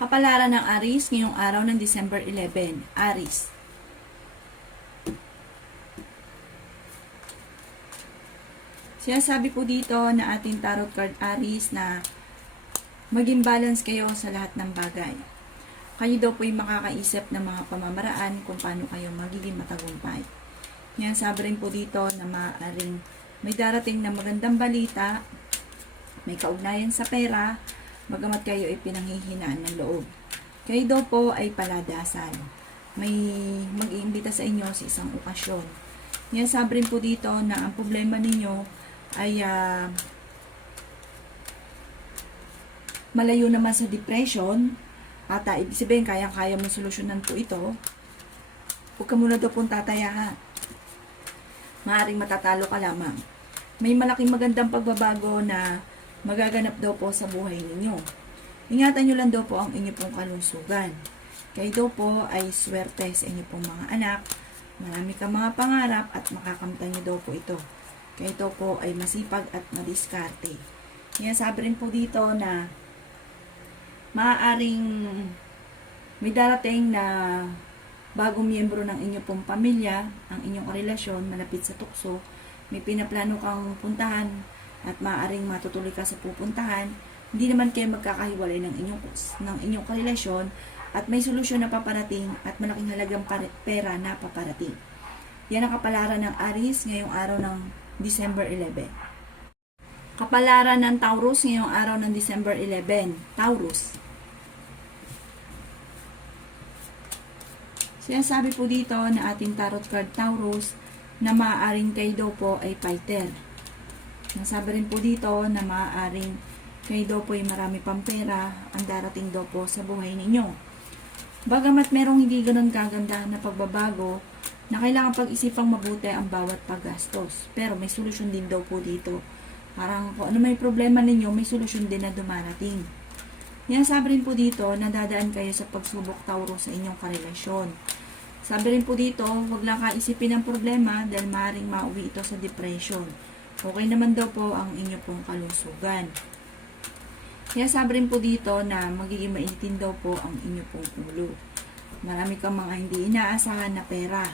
Kapalaran ng Aries ngayong araw ng December 11. Aries. Sinasabi po dito na ating tarot card Aries na maging balance kayo sa lahat ng bagay. Kayo daw po yung makakaisip ng mga pamamaraan kung paano kayo magiging matagumpay. Sinasabi rin po dito na maaaring may darating na magandang balita, may kaugnayan sa pera, bagamat kayo ay pinanghihinaan ng loob. Kayo daw po ay paladasal. May mag-iimbita sa inyo sa isang okasyon. Sinasabi rin po dito na ang problema ninyo ay malayo naman sa depression at ibig sabihin kaya-kaya mo solusyonan po ito. Huwag ka muna daw pong tatayahan. Maaaring matatalo ka lamang. May malaking magandang pagbabago na magaganap daw po sa buhay ninyo. Ingatan nyo lang daw po ang inyo pong kalusugan. Kayo daw po ay swerte sa inyo pong mga anak. Marami kang mga pangarap at makakamtan nyo daw po ito. Kayo daw po ay masipag at madiskarte. Sabi rin po dito na maaaring may darating na bagong miyembro ng inyo pong pamilya, ang inyong relasyon malapit sa tukso, may pinaplano kang puntahan at maaaring matutuloy ka sa pupuntahan, hindi naman kayo magkakahiwalay ng inyong karelasyon at may solusyon na paparating at malaking halagang pera na paparating. Yan ang kapalaran ng Aries ngayong araw ng December 11. Kapalaran ng Taurus ngayong araw ng December 11. Taurus. Sinasabi po dito na ating tarot card Taurus na maaaring kayo daw po ay fighter. Nasabi rin po dito na maaaring kayo daw po ay marami pang pera ang darating daw po sa buhay ninyo. Bagamat merong hindi ganun kaganda na pagbabago na kailangan pag-isipang mabuti ang bawat paggastos. Pero may solusyon din daw po dito. Parang kung ano may problema ninyo, may solusyon din na dumarating. Sabi rin po dito na dadaan kayo sa pagsubok Taurus sa inyong karelasyon. Sabi rin po dito, huwag lang kaisipin ang problema dahil maaaring mauwi ito sa depression. Okay naman daw po ang inyo pong kalusugan. Sabi rin po dito na magiging mainitin daw po ang inyo pong ulo. Marami kang mga hindi inaasahan na pera.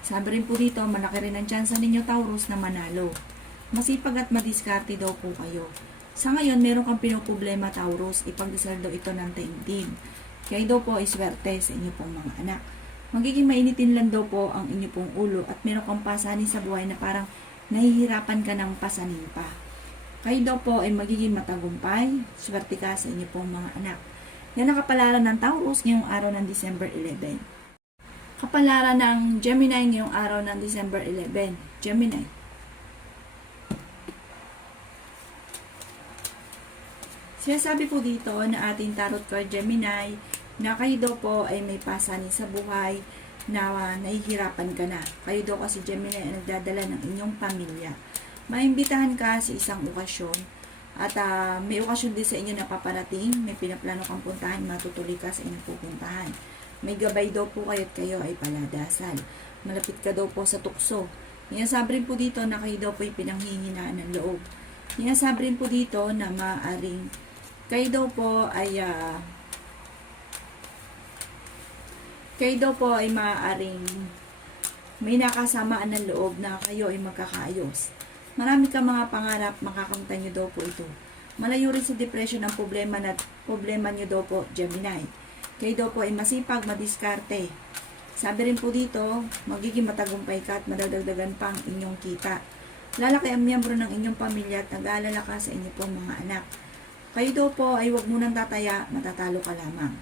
Sabi rin po dito, malaki rin ang tsansa ninyo Taurus na manalo. Masipag at madiskarte daw po kayo. Sa ngayon, meron kang pinoproblema Taurus, ipagdasal daw ito ng taimtim. Kaya daw po ay swerte sa inyo pong mga anak. Magiging mainitin lang daw po ang inyo pong ulo at meron kang pasanin sa buhay na parang nahihirapan ka ng pasanin pa. Kayo daw po ay magiging matagumpay, swerte ka sa inyo pong mga anak. Yan ang kapalaran ng Taurus ngayong araw ng December 11. Kapalaran ng Gemini ngayong araw ng December 11. Gemini. Sinasabi po dito na ating tarot card Gemini na kayo daw po ay may pasanin sa buhay na nahihirapan ka na. Kayo daw kasi Gemini ay nagdadala ng inyong pamilya. Maimbitahan ka sa isang okasyon at may okasyon din sa inyo na paparating, may pinaplano kang puntahan, matutuloy ka sa inyong pupuntahan. May gabay daw po kayo at kayo ay paladasal. Malapit ka daw po sa tukso. Sabi rin po dito na kayo daw po ay pinanghihinaan ng loob. Sabi rin po dito na maaaring kayo daw po ay maaaring may nakasamaan ng loob na kayo ay magkakaayos. Marami kang mga pangarap, makakamtan nyo daw po ito. Malayo rin sa depression ang problema nyo daw po, Gemini. Kayo daw po ay masipag, madiskarte. Sabi rin po dito, magiging matagumpay ka at madadagdagan pang inyong kita. Lalaki ang miyembro ng inyong pamilya at nag-aalala ka sa inyong pong mga anak. Kayo daw po ay huwag munang tataya, matatalo ka lamang.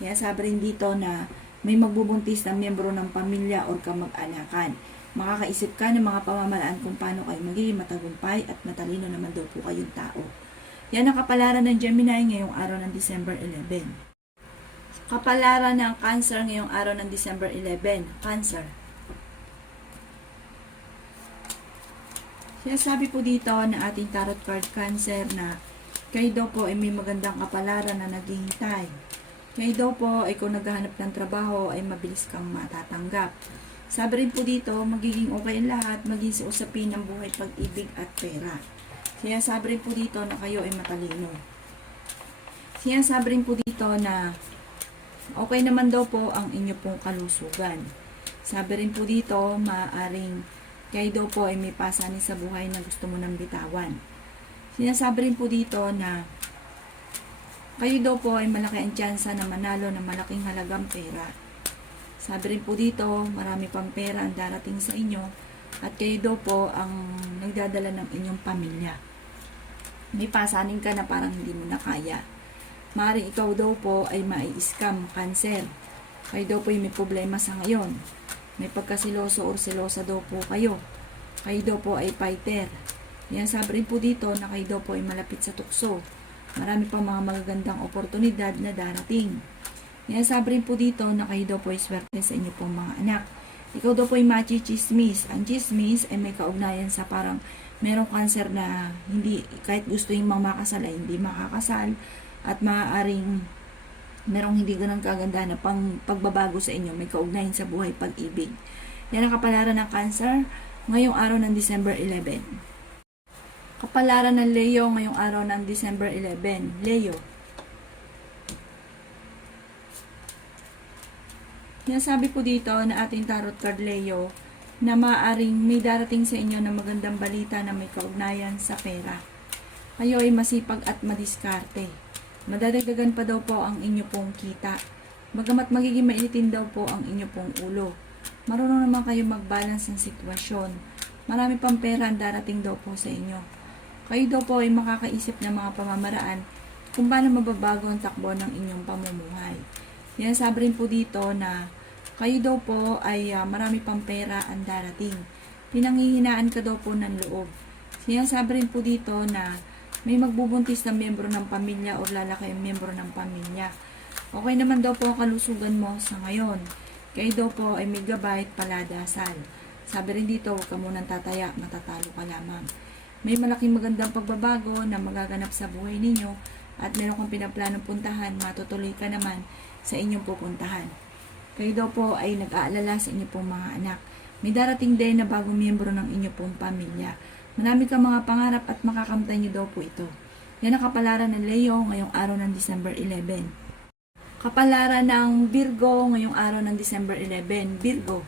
Sabi rin dito na may magbubuntis na miyembro ng pamilya o kamag-anakan. Makakaisip ka ng mga pamamaraan kung paano kayo magiging matagumpay at matalino naman daw po kayong tao. Yan ang kapalaran ng Gemini ngayong araw ng December 11. Kapalaran ng Cancer ngayong araw ng December 11. Cancer. Sinasabi po dito na ating tarot card Cancer na kayo daw po ay may magandang kapalaran na naghihintay. Kayo daw po ay kung naghahanap ng trabaho ay mabilis kang matatanggap. Sabi rin po dito, magiging okay ang lahat, maging sa usapin ng buhay, pag-ibig at pera. Sabi rin po dito na kayo ay matalino. Sinasabi rin po dito na okay naman daw po ang inyo pong kalusugan. Sabi rin po dito, maaaring kayo daw po ay may pasanin sa buhay na gusto mo nang bitawan. Sinasabi rin po dito na kayo daw po ay malaki ang tsansa na manalo ng malaking halagang pera. Sabi rin po dito, marami pang pera ang darating sa inyo at kayo daw po ang nagdadala ng inyong pamilya. May pasanin ka na parang hindi mo na kaya. Maaaring ikaw daw po ay mai-scam, cancer. Kayo daw po ay may problema sa ngayon. May pagkasiloso o silosa daw po kayo. Kayo daw po ay fighter. Yan, sabi rin po dito na kayo daw po ay malapit sa tukso. Marami pang mga magagandang oportunidad na darating. Yan, sabi rin po dito na kayo daw po ay swerte sa inyo pong mga anak. Ikaw daw po ay machi-chismis. Ang chismis ay may kaugnayan sa parang merong cancer na hindi, kahit gusto yung makasal ay hindi makakasal. At maaaring merong hindi ganun kaganda na pagbabago sa inyo, may kaugnayan sa buhay pag-ibig. Yan ang kapalaran ng Cancer ngayong araw ng December 11. Kapalaran ng Leo ngayong araw ng December 11. Leo. Yan, sabi po dito na ating tarot card Leo na maaaring may darating sa inyo na magandang balita na may kaugnayan sa pera. Kayo ay masipag at madiskarte. Madadagdagan pa daw po ang inyo pong kita. Bagamat magiging mainitin daw po ang inyo pong ulo. Marunong naman kayo mag-balance ng sitwasyon. Marami pang pera ang darating daw po sa inyo. Kayo daw po ay makakaisip ng mga pamamaraan kung paano mababago ang takbo ng inyong pamumuhay. Yan, sabi rin po dito na kayo daw po ay marami pang pera ang darating. Pinanghihinaan ka daw po ng loob. Yan, sabi rin po dito na may magbubuntis na miyembro ng pamilya o lalaki ang miyembro ng pamilya. Okay naman daw po ang kalusugan mo sa ngayon. Kayo daw po ay may gabay at paladasal. Sabi rin dito, huwag ka munang tataya, matatalo ka lamang. May malaking magandang pagbabago na magaganap sa buhay ninyo at meron kang pinaplanong puntahan, matutuloy ka naman sa inyong pupuntahan. Kayo daw po ay nag-aalala sa inyong pong mga anak. May darating din na bagong miyembro ng inyong pong pamilya. Marami kang mga pangarap at makakamtan nyo daw po ito. Yan ang kapalaran ng Leo ngayong araw ng December 11. Kapalaran ng Virgo ngayong araw ng December 11. Virgo.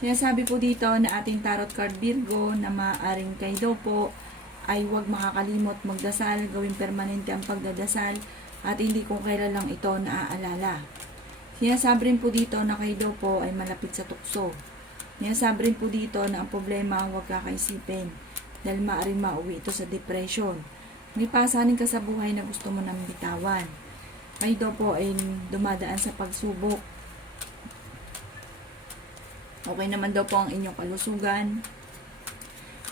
Sinasabi po dito na ating tarot card Virgo na maaaring kayo daw po ay huwag makakalimot magdasal, gawing permanente ang pagdadasal at hindi kung kailan lang ito naaalala. Sinasabi rin po dito na kayo daw po ay malapit sa tukso. Sinasabi rin po dito na ang problema huwag kakaisipin dahil maaaring mauwi ito sa depression. May pasanin ka sa buhay na gusto mo nang bitawan. Kayo daw po ay dumadaan sa pagsubok. Okay naman daw po ang inyong kalusugan.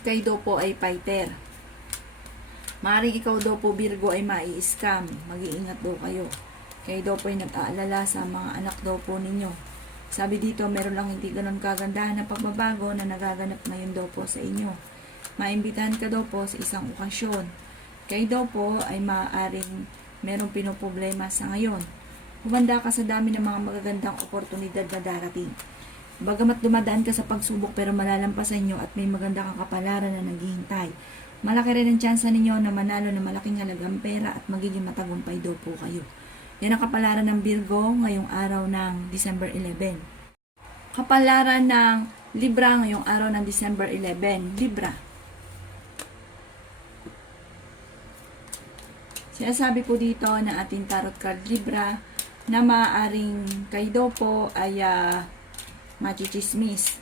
Kayo daw po ay fighter. Maaaring ikaw daw po Virgo ay mai-scam. Mag-iingat daw kayo. Kayo daw po ay nag-aalala sa mga anak daw po ninyo. Sabi dito, meron lang hindi ganun kagandahan na pagbabago na nagaganap ngayon daw po sa inyo. Maimbitahan ka daw po sa isang okasyon. Kayo daw po ay maaaring merong pinoproblema sa ngayon. Humanda ka sa dami ng mga magagandang oportunidad na darating. Bagamat dumadaan ka sa pagsubok pero malalampasan nyo at may maganda kang kapalaran na naghihintay. Malaki rin ang tsansa ninyo na manalo ng malaking halagang pera at magiging matagumpay daw po kayo. Yan ang kapalaran ng Virgo ngayong araw ng December 11. Kapalaran ng Libra ngayong araw ng December 11. Libra. Sinasabi po dito na ating tarot card Libra na maaaring kayo daw po ay machichismis.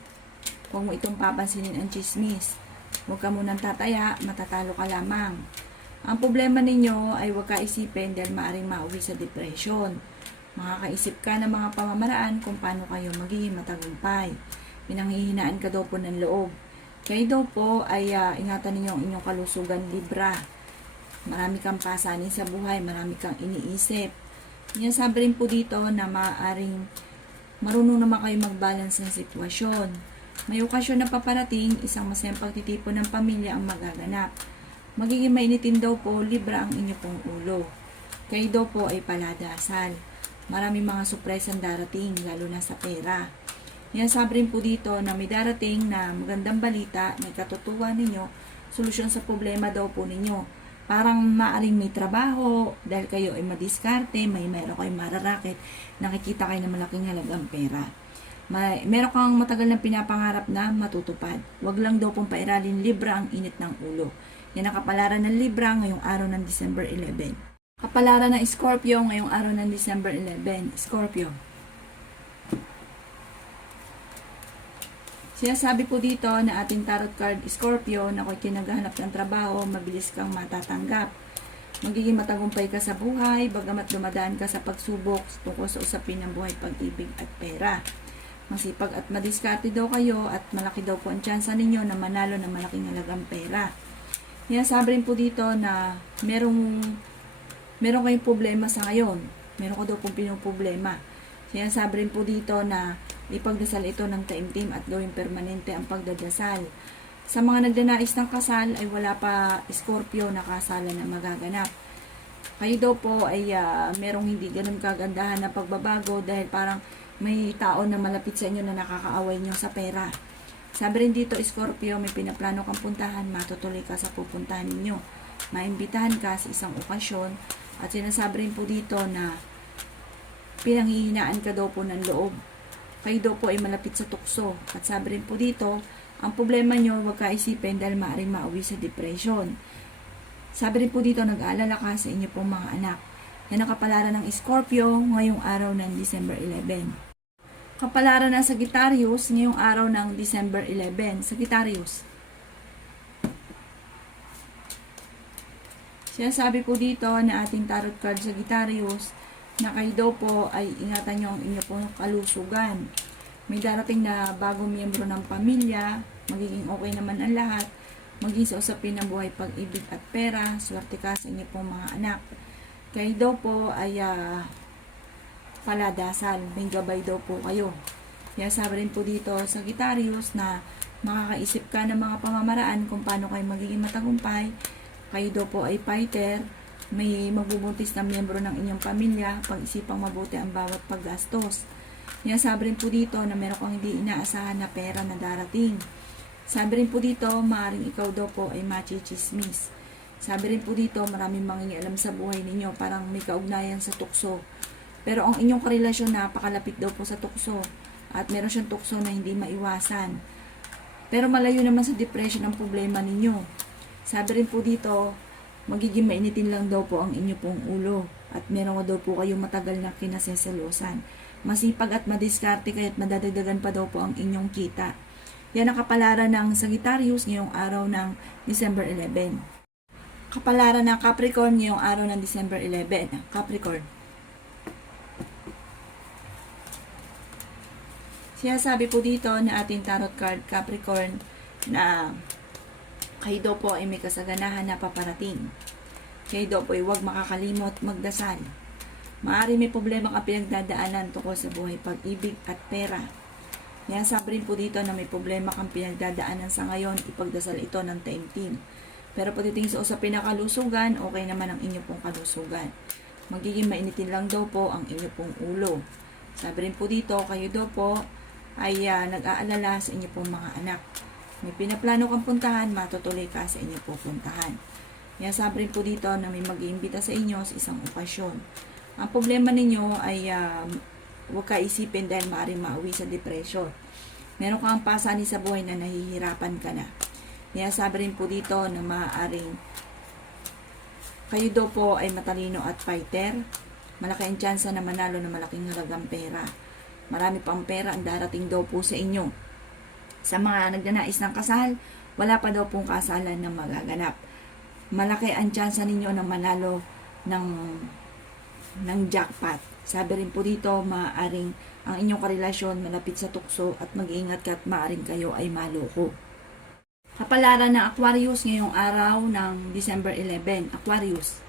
Huwag mo itong papansinin ang chismis. Huwag ka munang tataya, matatalo ka lamang. Ang problema ninyo ay huwag ka isipin dahil maaaring mauwi sa depression. Makakaisip ka ng mga pamamaraan kung paano kayo magiging matagumpay. Pinanghihinaan ka daw po ng loob. Kayo daw po ay ingatan ninyo ang inyong kalusugan Libra. Marami kang pasanin sa buhay, marami kang iniisip. Sabi rin po dito na maaaring marunong naman kayo mag-balance ng sitwasyon. May okasyon na paparating, isang masayang pagtitipon ng pamilya ang magaganap. Magiging mainitin daw po, Libra ang inyo pong ulo. Kayo daw po ay paladasal. Maraming mga surprise ang darating, lalo na sa pera. Sabi rin po dito na may darating na magandang balita, may katutuwa ninyo, solusyon sa problema daw po ninyo. Parang maaring may trabaho, dahil kayo ay madiskarte, meron kayong mararakit, nakikita kayo ng malaking halagang pera. Meron kang matagal na pinapangarap na matutupad. Huwag lang daw pong pairalin Libra ang init ng ulo. Yan ang kapalaran ng Libra ngayong araw ng December 11. Kapalaran ng Scorpio ngayong araw ng December 11. Scorpio. Sinasabi po dito na ating tarot card Scorpio na kung kinaghahanap ng trabaho, mabilis kang matatanggap. Magiging matagumpay ka sa buhay, bagamat dumadaan ka sa pagsubok tungkol sa usapin ng buhay, pag-ibig at pera. Masipag at madiskarte daw kayo at malaki daw po ang tsansa ninyo na manalo ng malaking halagang pera. Sinasabi rin po dito na meron kayong problema sa ngayon. Meron ko daw pong pinoproblema. Sinasabi rin po dito na ipagdasal ito ng taimtim at gawing permanente ang pagdadasal. Sa mga nagdanais ng kasal ay wala pa Scorpio na kasalan na magaganap. Kayo daw po ay merong hindi ganun kagandahan na pagbabago dahil parang may tao na malapit sa inyo na nakakaaway nyo sa pera. Sabi rin dito Scorpio, may pinaplano kang puntahan, matutuloy ka sa pupuntahan ninyo. Maimbitahan ka sa isang okasyon at sinasabi rin po dito na pinanghihinaan ka daw po ng loob. Kayo daw po ay malapit sa tukso. At sabi rin po dito, ang problema nyo, huwag kaisipin dahil maaaring mauwi sa depression. Sabi rin po dito, nag-aalala ka sa inyo pong mga anak. Yan ang kapalaran ng Scorpio ngayong araw ng December 11. Kapalaran ng Sagittarius ngayong araw ng December 11. Sagittarius. Sinasabi po dito na ating tarot card Sagittarius na kayo daw po ay ingatan nyo ang inyo pong kalusugan. May darating na bagong miyembro ng pamilya, magiging okay naman ang lahat, maging sa usapin ng buhay, pag-ibig at pera, swerte ka sa inyo pong mga anak. Kayo daw po ay paladasal, may gabay daw po kayo. Kaya sabi rin po dito sa Sagittarius na makakaisip ka ng mga pamamaraan kung paano kayo magiging matagumpay. Kayo daw po ay fighter, may magbubuntis na miyembro ng inyong pamilya, pag-isipang mabuti ang bawat paggastos. Yan, sabi rin po dito na meron kang hindi inaasahan na pera na darating. Sabi rin po dito, maaaring ikaw daw po ay machichismis. Sabi rin po dito, maraming mangingialam sa buhay ninyo, parang may kaugnayan sa tukso. Pero ang inyong karelasyon napakalapit daw po sa tukso. At meron siyang tukso na hindi maiwasan. Pero malayo naman sa depression ang problema ninyo. Sabi rin po dito, magiging mainitin lang daw po ang inyo pong ulo at meron daw po kayong matagal na kinaseselosan. Masipag at madiskarte kayo at madadagdagan pa daw po ang inyong kita. Yan ang kapalaran ng Sagittarius ngayong araw ng December 11. Kapalaran ng Capricorn ngayong araw ng December 11. Capricorn. Sinasabi po dito na ating tarot card Capricorn na kayo daw po ay may kasaganahan na paparating. Kayo daw po ay huwag makakalimot magdasal. Maaari may problema kang pinagdadaanan tungkol sa buhay, pag-ibig at pera. Yan, sabi rin po dito na may problema kang pinagdadaanan sa ngayon, ipagdasal ito ng taimtim. Pero pagdating sa usapin na kalusugan, okay naman ang inyo pong kalusugan. Magiging mainitin lang daw po ang inyo pong ulo. Sabi rin po dito, kayo daw po ay nag-aalala sa inyo pong mga anak. May pinaplano kang puntahan, matutuloy ka sa inyo pupuntahan. Yan, sabi rin po dito na may mag-iimbita sa inyo sa isang okasyon. Ang problema ninyo ay huwag ka isipin dahil maaaring mauwi sa depression. Meron kang pasanin sa buhay na nahihirapan ka na. Yan, sabi rin po dito na maaaring kayo daw po ay matalino at fighter. Malaki ang tsansa na manalo ng malaking halagang pera. Marami pang pera ang darating daw po sa inyo. Sa mga nagdanais ng kasal, wala pa daw pong kasalan na magaganap. Malaki ang tsansa ninyo na manalo ng jackpot. Sabi rin po dito, maaaring ang inyong karelasyon malapit sa tukso at mag-iingat ka at maaaring kayo ay maloko. Kapalaran ng Aquarius ngayong araw ng December 11. Aquarius.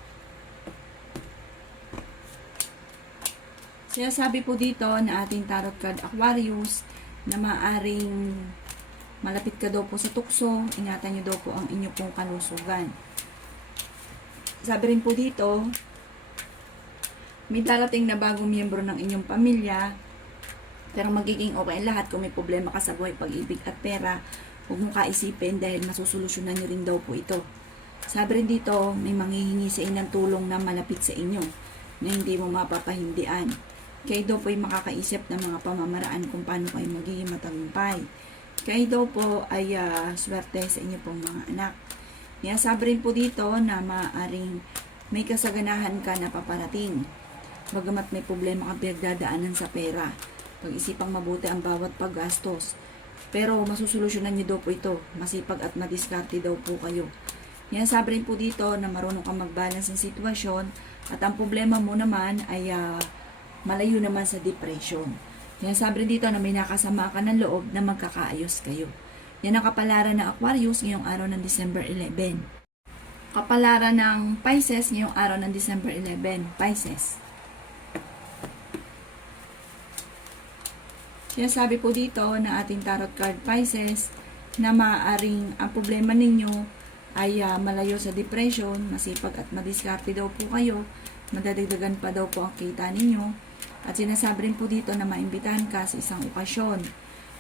Sinasabi po dito na ating tarot card Aquarius na maaaring malapit ka daw po sa tukso, ingatan nyo daw po ang inyo pong kalusugan. Sabi rin po dito, may darating na bagong miyembro ng inyong pamilya, pero magiging okay ang lahat. Kung may problema ka sa buhay, pag-ibig at pera, huwag mong kaisipin dahil masusolusyonan nyo rin daw po ito. Sabi rin dito, may manghihingi sa inyong tulong na malapit sa inyo na hindi mo mapapahindian. Kayo daw po ay makakaisip ng mga pamamaraan kung paano kayo magiging matagumpay. Kayo daw po ay swerte sa inyo pong mga anak. Kaya sabi rin po dito na maaaring may kasaganahan ka na paparating. Bagamat may problema kang pinagdadaanan sa pera, pag-isipang mabuti ang bawat paggastos. Pero masusolusyonan niyo daw po ito. Masipag at madiskarte daw po kayo. Yan sabi rin po dito na marunong kang mag-balance ng sitwasyon at ang problema mo naman ay malayo naman sa depression. Yan sabi rin dito na may nakasama ka ng loob na magkakaayos kayo. Yan ang kapalaran ng Aquarius ngayong araw ng December 11. Kapalaran ng Pisces ngayong araw ng December 11. Pisces. Kaya sabi po dito na ating tarot card Pisces na maaaring ang problema ninyo ay malayo sa depression, masipag at madiskarte daw po kayo, madadagdagan pa daw po ang kita ninyo. At sinasabi rin po dito na maimbitahan ka sa isang okasyon.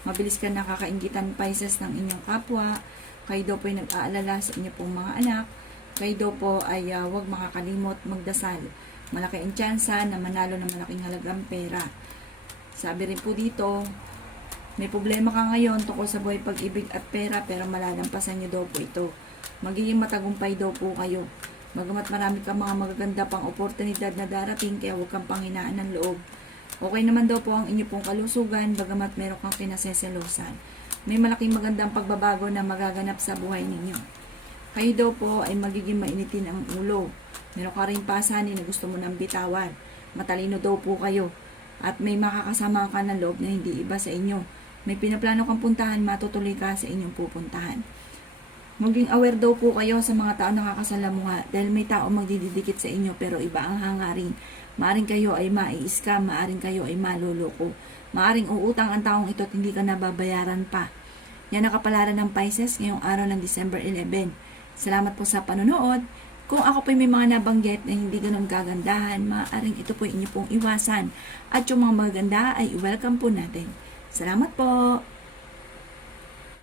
Mabilis ka nakakainggitan Pisces ng inyong kapwa, kayo daw po ay nag-aalala sa inyo pong mga anak, kayo daw po ay huwag makakalimot magdasal. Malaki ang tsansa na manalo ng malaking halagang pera. Sabi rin po dito, may problema ka ngayon tungkol sa buhay pag-ibig at pera pero malalampasan niyo daw po ito. Magiging matagumpay daw po kayo. Bagamat marami kang mga magaganda pang oportunidad na darating kaya huwag kang panghinaan ng loob. Okay naman daw po ang inyo pong kalusugan bagamat meron kang kinaseselosan. May malaking magandang pagbabago na magaganap sa buhay ninyo. Kayo daw po ay magiging mainitin ang ulo. Meron ka rin pasanin na gusto mo nang bitawan. Matalino daw po kayo. At may makakasama ka ng loob na hindi iba sa inyo. May pinaplano kang puntahan, matutuloy ka sa inyong pupuntahan. Maging aware daw po kayo sa mga tao nakakasalamuha dahil may tao magdidikit sa inyo pero iba ang hangarin. Maaring kayo ay mai-scam, maaring kayo ay maloloko. Maaring uutang ang taong ito at hindi ka nababayaran pa. Yan ang kapalaran ng Pisces ngayong araw ng December 11. Salamat po sa panonood. Kung ako po may mga nabanggit na hindi ganun kagandahan, maaaring ito po inyo pong iwasan. At yung mga maganda ay welcome po natin. Salamat po!